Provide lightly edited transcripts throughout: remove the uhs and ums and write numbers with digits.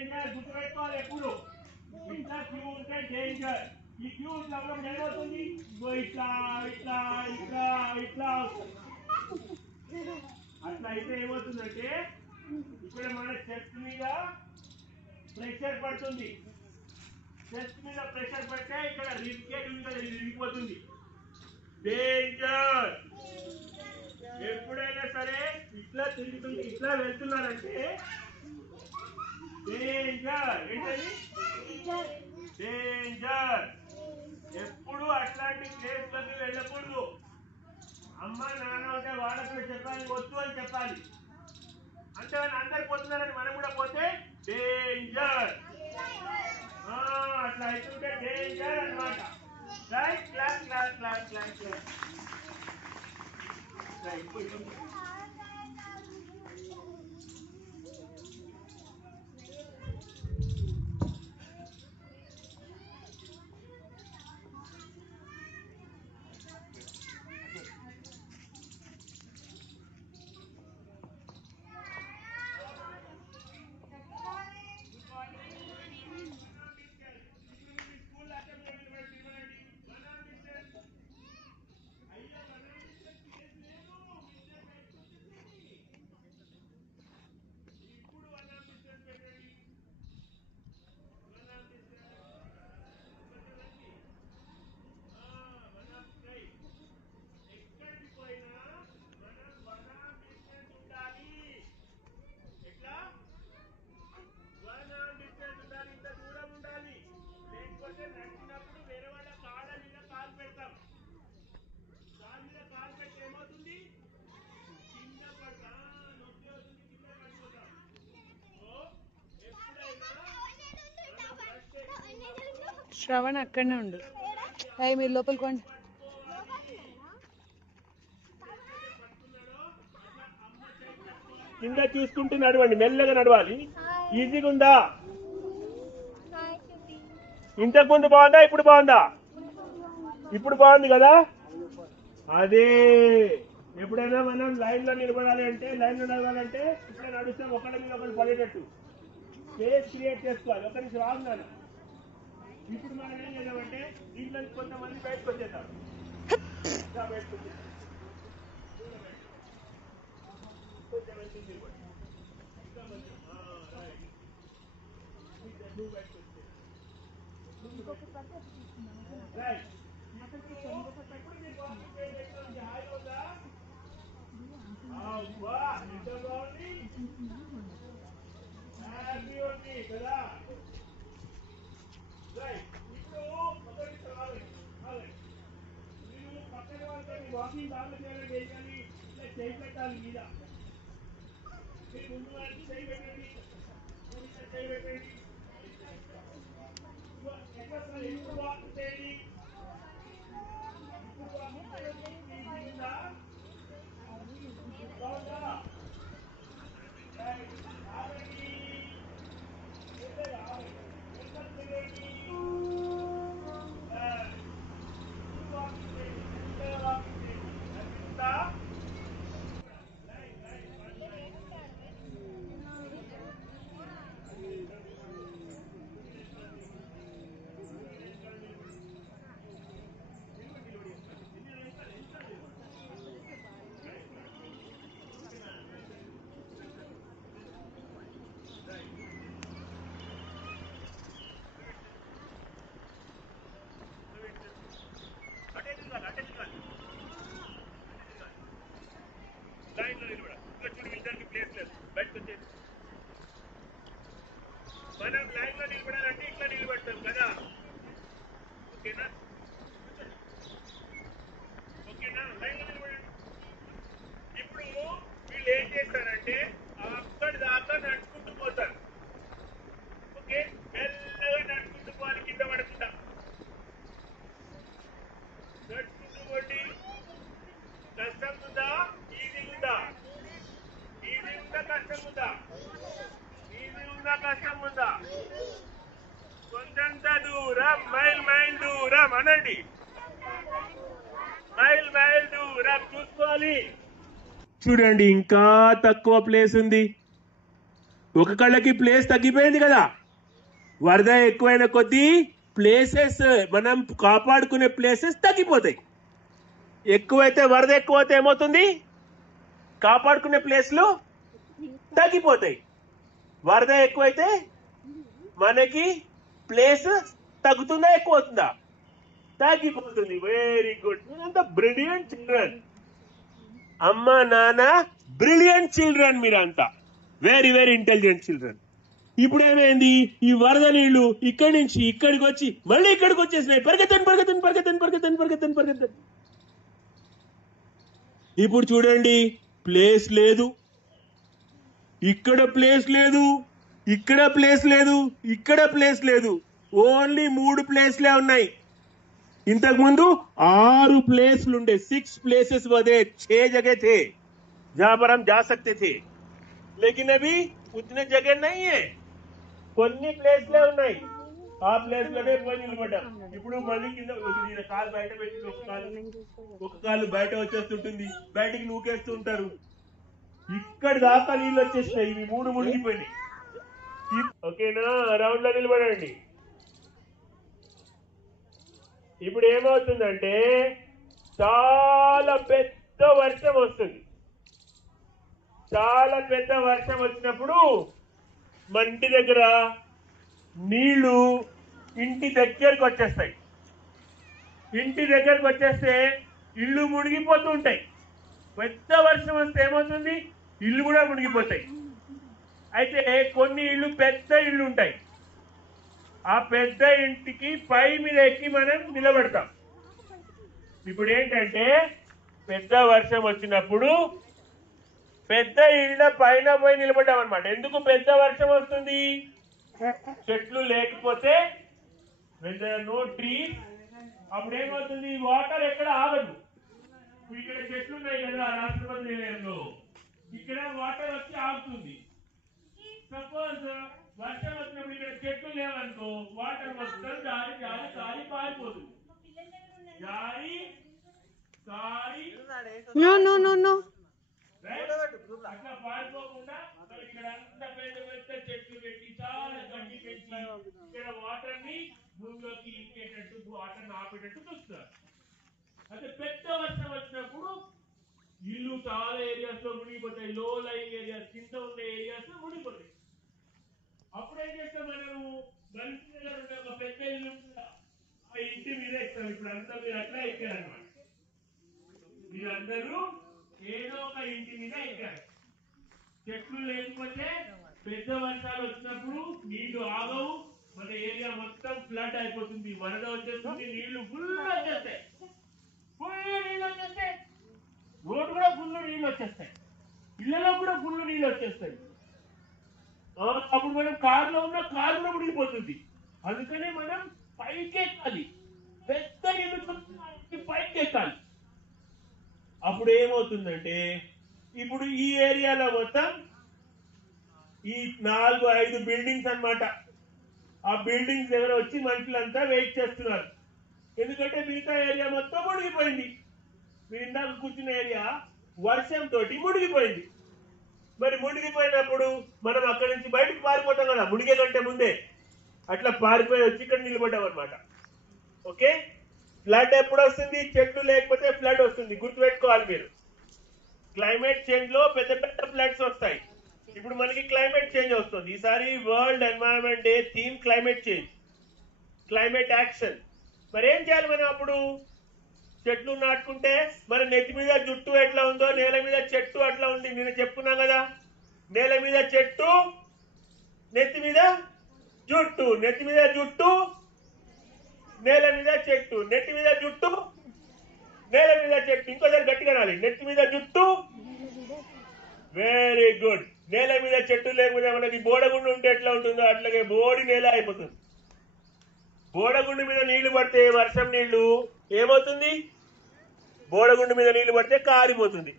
Danger గుర్తుపెట్టుకోవాలి ఎప్పుడు. ఇట్లా క్యూ ఉంటే డేంజర్. ఈ క్యూ ఉన్నప్పుడు ఏమవుతుంది, ఇట్లా ఇట్లా ఇట్లా ఇట్లా అట్లా అయితే ఏమవుతుందంటే ఇక్కడ మన చెస్ట్ మీద ప్రెషర్ పడుతుంది. చెస్ట్ మీద ప్రెషర్ పడితే ఇక్కడ రిబ్కేజ్ ఉంది కదా, ఇది విరిగిపోతుంది. డేంజర్. ఎప్పుడైనా సరే ఇట్లా తిరుగుతుంది, ఇట్లా వెళ్తున్నారంటే డేంజర్. ఏంటది? డేంజర్. ఎప్పుడు అట్లాంటి ప్లేస్లకి వెళ్ళకూడదు. అమ్మ నాన్న ఉంటే వాళ్ళకి చెప్పాలి, వద్దు అని చెప్పాలి. అంతేగాని అందరు పోతున్నారని మనం కూడా పోతే డేంజర్. అట్లా అవుతుంటే డేంజర్ అనమాట. Right. Class class class class class right. నడిచినప్పుడు వేరే వాళ్ళ కాళ్ళ మీద కాలు పెడతాం. కాలు మీద కాలు పెడితే ఏమవుతుంది, కింద పడతా, నొప్పి అవుతుంది, కింద పడిపోతాం. సో ఎప్పుడైనా శ్రవణ్ అక్కడనే ఉండు. అయ్యి మీరు లోపలికి కొండి. కింద చూసుకుంటూ నడవండి, మెల్లగా నడవాలి. ఈజీగా ఉందా? ఇంతకు ముందు బాగుందా, ఇప్పుడు బాగుందా? ఇప్పుడు బాగుంది కదా. అదే ఎప్పుడైనా మనం లైన్ లో నిలబడాలి అంటే, లైన్ లో నడవాలంటే ఇట్లా నడుస్తే ఒకరి మీద ఒకరు పడేటట్టు స్పేస్ క్రియేట్ చేసుకోవాలి. ఒకరికి రాగున్నాను. ఇప్పుడు మనం ఏం చేద్దామంటే దీంట్లో కొంతమంది బయటకు వచ్చేద్దాం. బయటకు వచ్చేద్దాం. కొంచెం వెళ్తుంది ఇంకా కొంచెం రైట్. నువ్వు బయటకు వచ్చే రైట్. ఇప్పుడు మీరు వాకింగ్ చేయడానికి హాయిగా ఉందా? అబ్బా ఎంత బాగుంది, హ్యాపీ ఉంది కదా. రైట్. ఇప్పుడు ఒకరికి రావాలి. మీరు పక్కన వాళ్ళతో వాకింగ్ బాగా చేయాలంటే ఏం చేయాలి, ఇట్లా చేయి పెట్టాలి మీద. మీరు ముందు వాళ్ళకి చేయి పెట్టండి, ఇట్లా చేయి పెట్టండి. ఇప్పుడు వాకింగ్ చేయండి. ఇప్పుడు వాకింగ్ చేయండి. ఇప్పుడు ఈజీ ఉందా, బాగుందా? రైట్. ఆగండి, ఆగండి, వెనకాల తిరగండి. ఇప్పుడు వాకింగ్ చేయండి, మెల్లగా వాకింగ్ చేయండి. అనిపిస్తుందా? లైన్ లో నిలబడ. ఇంకా చూడు ఇద్దరికి ప్లేస్ లేదు, బయటకు వచ్చేది. మనం లైన్ లో నిలబడాలంటే ఇట్లా నిలబడతాం కదా. ఓకేనా? ఓకేనా? లైన్ లో నిలబడండి. ఇప్పుడు వీళ్ళు ఏం చేస్తారంటే అక్కడి దాకా నడుచుకుంటూ పోతారు. ఓకే, మెల్లగా నడుచుకుంటూ పోవాలి, కింద పడకుండా. నడుచుకుంటూ పోండి. కష్టం ఉందా, ఈజీ ఉందా? ఈజీ ఉందా, కష్టం ఉందా? ఈజీ ఉందా, కష్టం ఉందా? కొంచెంత దూరం, మైల్ మైల్ దూరం అనండి. మైల్ మైల్ దూరం చూసుకోవాలి. చూడండి ఇంకా తక్కువ ప్లేస్ ఉంది. ఒక కళ్ళకి ప్లేస్ తగ్గిపోయింది కదా. వరద ఎక్కువైన కొద్దీ ప్లేసెస్ మనం కాపాడుకునే ప్లేసెస్ తగ్గిపోతాయి. ఎక్కువైతే వరద ఎక్కువైతే ఏమవుతుంది, కాపాడుకునే ప్లేస్లు తగ్గిపోతాయి. వరద ఎక్కువైతే మనకి ప్లేస్ తగ్గుతుందా ఎక్కువ అవుతుందా, తగ్గిపోతుంది. వెరీ గుడ్, మీరంతా బ్రిలియంట్ చిల్డ్రన్. అమ్మ నాన్న బ్రిలియంట్ చిల్డ్రన్, మీరంతా వెరీ వెరీ ఇంటెలిజెంట్ చిల్డ్రన్. ఇప్పుడు ఏమైంది, ఈ వరద నీళ్లు ఇక్కడి నుంచి ఇక్కడికి వచ్చి మళ్ళీ ఇక్కడికి వచ్చేసినాయి. పరిగెత్తండి పరిగెత్తండి పరిగెత్తండి పరిగెత్తండి పరిగెత్తండి పరిగెత్తండి. ఇప్పుడు చూడండి, ప్లేస్ లేదు, ఇక్కడ ప్లేస్ లేదు, ఇక్కడ ప్లేస్ లేదు, ఇక్కడ ప్లేస్ లేదు. ఓన్లీ 3 ప్లేస్లే ఉన్నాయి. ఇంతకు ముందు 6 ప్లేస్లు ఉండే, 6 प्लेसेस वधे, 6 जगह थे जहां पर हम जा सकते थे, लेकिन अभी उतने जगह नहीं है. కొన్ని ప్లేస్లే ఉన్నాయి, ఆ ప్లేస్లోనే పోయి నిలబడ్డాం. ఇప్పుడు మళ్ళీ కింద కాలు బయట పెట్టి ఒక కాలు బయట వచ్చేస్తుంటుంది, బయటికి నూకేస్తూ ఉంటారు. ఇక్కడ దాకా నీళ్ళు వచ్చేసినాయి, ఇవి 3 మునిగిపోయినాయి. ఓకేనా, రౌండ్ లో నిలబడండి. ఇప్పుడు ఏమవుతుందంటే చాలా పెద్ద వర్షం వస్తుంది. చాలా పెద్ద వర్షం వచ్చినప్పుడు మన ఇంటి దగ్గర నీళ్లు ఇంటి దగ్గరకు వచ్చేస్తాయి. ఇంటి దగ్గరకు వచ్చేస్తే ఇల్లు మునిగిపోతూ ఉంటాయి. పెద్ద వర్షం వస్తే ఏమవుతుంది, ఇల్లు కూడా మునిగిపోతాయి. అయితే కొన్ని ఇల్లు పెద్ద ఇల్లు ఉంటాయి, ఆ పెద్ద ఇంటికి పై మీద ఎక్కి మనం నిలబడతాం. ఇప్పుడు ఏంటంటే పెద్ద వర్షం వచ్చినప్పుడు పెద్ద ఇళ్ళ పైన పోయి నిలబడ్డాం అనమాట. ఎందుకు పెద్ద వర్షం వస్తుంది, చెట్లు లేకపోతే నో ట్రీస్, అప్పుడు ఏమవుతుంది, వాటర్ ఎక్కడ ఆగదు. ఇక్కడ చెట్లు ఉన్నాయి కదా రాష్ట్రపతి నిలయంలో, ఇక్కడ వాటర్ వచ్చి ఆగుతుంది. సపోజ్ వర్షం వచ్చినప్పుడు ఇక్కడ చెట్లు లేవనుకో, వాటర్ మొత్తం జారి జారి జారి పారిపోతుంది. జారి కారి అట్లా పారిపోకుండా ఇక్కడ అంత పెద్ద పెద్ద చెట్లు పెట్టి చాలా గడ్డి పెట్టి ఇక్కడ వాటర్ ని భూమిలోకి ఇంకేటట్టు, వాటర్ ఆపేటట్టు చూస్తారు. అయితే పెద్ద వర్షం వచ్చినప్పుడు ఇల్లు చాలా ఏరియాస్ లో మునిగిపోతాయి. లో లైన్ ఏరియాస్, కింద ఉన్న ఏరియాస్ లో మునిగిపోతాయి. అప్పుడు ఏం చేస్తాం, మనము మనిషి దగ్గర ఉండే ఒక పెద్ద ఇల్లు, ఆ ఇంటి మీద ఎక్కుతాం. ఇప్పుడు అంతా మీరు అట్లా ఎక్కారనమాట. మీరందరూ ఏదో ఒక ఇంటి మీద ఎక్కారు. చెట్లు లేకపోతే పెద్ద వర్షాలు వచ్చినప్పుడు నీళ్లు ఆగవు, మన ఏరియా మొత్తం ఫ్లడ్ అయిపోతుంది. వరద వచ్చేస్తుంది, నీళ్లు ఫుల్ వచ్చేస్తాయి. ఫుల్ నీళ్ళు వచ్చేస్తాయి, రోడ్డు కూడా ఫుల్ నీళ్ళు వచ్చేస్తాయి, ఇళ్లలో కూడా ఫుల్ నీళ్ళు వచ్చేస్తాయి. అప్పుడు మనం కారులో ఉన్న కారు కూడా మునిగిపోతుంది. అందుకనే మనం పైకి ఎక్కాలి, పెద్ద ఇల్లు పైకి ఎక్కాలి. అప్పుడు ఏమవుతుందంటే ఇప్పుడు ఈ ఏరియాలో మొత్తం ఈ 4-5 బిల్డింగ్స్ అన్నమాట. ఆ బిల్డింగ్స్ దగ్గర వచ్చి మనుషులంతా వెయిట్ చేస్తున్నారు, ఎందుకంటే మిగతా ఏరియా మొత్తం మునిగిపోయింది. మీరు ఇందాక కూర్చున్న ఏరియా వర్షంతో మునిగిపోయింది. మరి మునిగిపోయినప్పుడు మనం అక్కడి నుంచి బయటకు పారిపోతాం కదా మునిగే కంటే ముందే, అట్లా పారిపోయి వచ్చి ఇక్కడ నిలబడ్డాం అనమాట. ఓకే, ఫ్లడ్ ఎప్పుడు వస్తుంది, చెట్లు లేకపోతే ఫ్లడ్ వస్తుంది, గుర్తుపెట్టుకోవాలి మీరు. క్లైమేట్ చేంజ్ లో పెద్ద పెద్ద ఫ్లడ్స్ వస్తాయి. ఇప్పుడు మనకి క్లైమేట్ చేంజ్ వస్తుంది. ఈసారి world environment day theme climate change, climate action. మరి ఏం చేయాలి మనం అప్పుడు, చెట్లు నాటుకుంటే మన నెత్తి మీద జుట్టు ఎట్లా ఉందో నేల మీద చెట్టు అట్లా ఉంది. నేను చెప్పుకున్నాం కదా, నేల మీద చెట్టు, నెత్తి మీద జుట్టు, నెత్తి మీద జుట్టు, నేల మీద చెట్టు, నెత్తి మీద జుట్టు, నేల మీద చెట్టు. ఇంకోసారి గట్టిగా రాలి, నెత్తి మీద జుట్టు. Very good. నేల మీద చెట్టు లేకపోతే మనకి బోడగుండు ఉంటే ఎట్లా ఉంటుందో అట్లాగే బోడి నేల అయిపోతుంది. బోడగుండు మీద నీళ్లు పడితే వర్షం నీళ్లు ఏమవుతుంది, బోడగుండు మీద నీళ్లు పడితే కారిపోతుంది.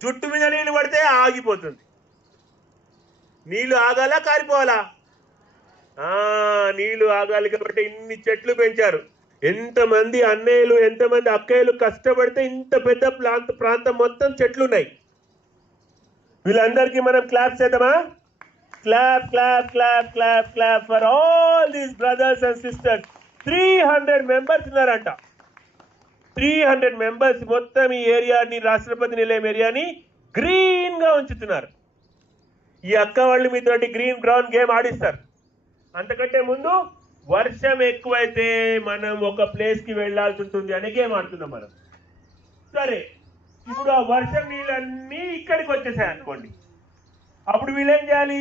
జుట్టు మీద నీళ్లు పడితే ఆగిపోతుంది. నీళ్లు ఆగాలా కారిపోవాలా, నీళ్లు ఆగాలి. కాబట్టి ఇన్ని చెట్లు పెంచారు. ఎంతమంది అన్నయ్యలు ఎంతమంది అక్కయ్యలు కష్టపడితే ఇంత పెద్ద ప్రాంతం మొత్తం చెట్లున్నాయి. వీళ్ళందరికీ మనం క్లాప్స్ చేద్దామా? Clap, clap, clap, clap, clap for all these brothers and sisters. 300 members ఉన్నారంట. 300 మెంబర్స్ మొత్తం ఈ ఏరియాని, రాష్ట్రపతి నిలయం ఏరియాని గ్రీన్ గా ఉంచుతున్నారు. ఈ అక్క వాళ్ళు మీతోటి గ్రీన్ గ్రౌండ్ గేమ్ ఆడిస్తారు. అంతకంటే ముందు వర్షం ఎక్కువైతే మనం ఒక ప్లేస్ కి వెళ్లాల్సి ఉంటుంది అనే గేమ్ ఆడుతున్నాం మనం. సరే, ఇప్పుడు ఆ వర్షం నీళ్ళన్నీ ఇక్కడికి వచ్చేసాయి అనుకోండి. అప్పుడు వీళ్ళేం చేయాలి?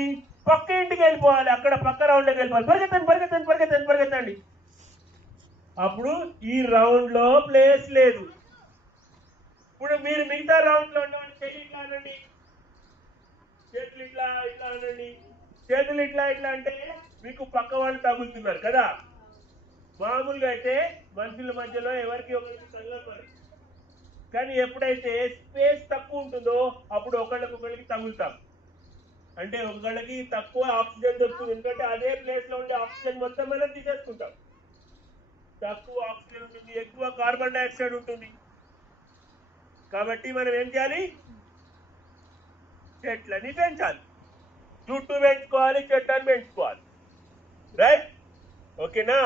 పక్క ఇంటికి వెళ్ళిపోవాలి, అక్కడ పక్క రౌండ్లోకి వెళ్ళిపోవాలి. పరిగెత్తండి పరిగెత్తండి పరిగెత్తండి పరిగెత్తండి. అప్పుడు ఈ రౌండ్ లో ప్లేస్ లేదు. ఇప్పుడు మీరు మిగతా రౌండ్ లో ఉండేవాళ్ళు చెయ్యి ఇట్లా అనండి, చేతులు ఇట్లా ఇట్లా అనండి. చేతులు ఇట్లా ఇట్లా అంటే మీకు పక్క వాళ్ళు తగులుతున్నారు కదా. మామూలుగా అయితే మనుషుల మధ్యలో ఎవరికి ఒకరికి తగలరు. కానీ ఎప్పుడైతే స్పేస్ తక్కువ ఉంటుందో అప్పుడు ఒకళ్ళకి తగులుతాం. అంటే ఒకళ్ళకి తక్కువ ఆక్సిజన్ దొరుకుతుంది, ఎందుకంటే అదే ప్లేస్ లో ఉండే ఆక్సిజన్ మొత్తం మనం తీసేసుకుంటాం. తక్కువ ఆక్సిజన్ ఉంటుంది, ఎక్కువ కార్బన్ డైఆక్సైడ్ ఉంటుంది. కాబట్టి మనం ఏం చేయాలి? చెట్లని పెంచాలి. జుట్టు పెంచుకోవాలి, చెట్లను పెంచుకోవాలి. రైట్? ఓకేనా?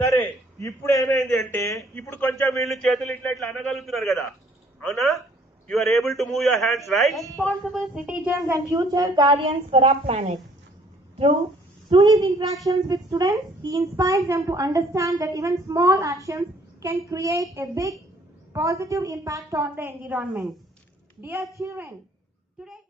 సరే, ఇప్పుడు ఏమైంది అంటే ఇప్పుడు కొంచెం వీళ్ళు చేతులు ఇట్లా ఇట్లా అనగలుగుతున్నారు కదా, అవునా? You are able to move your hands, right? Responsible citizens and future guardians for our planet. Through his interactions with students, he inspires them to understand that even small actions can create a big positive impact on the environment. Dear children, today